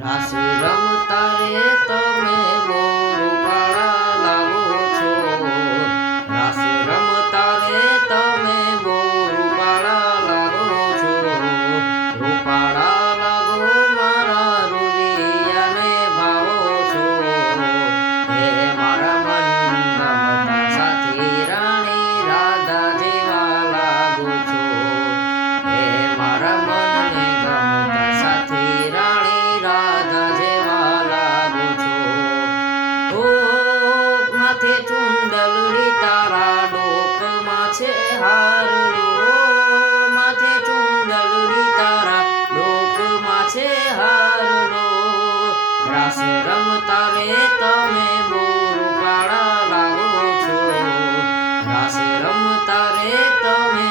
રાસ રમતા રે તમે બહુ રૂપાળા લાગો છો. રાસ રમતા રે તમે બહુ રૂપાળા લાગો છો. રૂપાળા લાગો મારા રુદિયાને ભાવો છો. હે મારા મન ગમતા સાથી રાણી રાધા જેવા લાગો છો. હે મારા મનને ગમતા સાથી રાણી રાધા જેવા લાગો છો. ઓ માથે ચુંદલડી તારા ડોકમાં છે હારડો. માથે ચુંદલડી તારા ડોકમાં છે હારડો. રાસ રમતા રે તમે બહુ રૂપાળા લાગો છો. રાસ રમતા રે તમે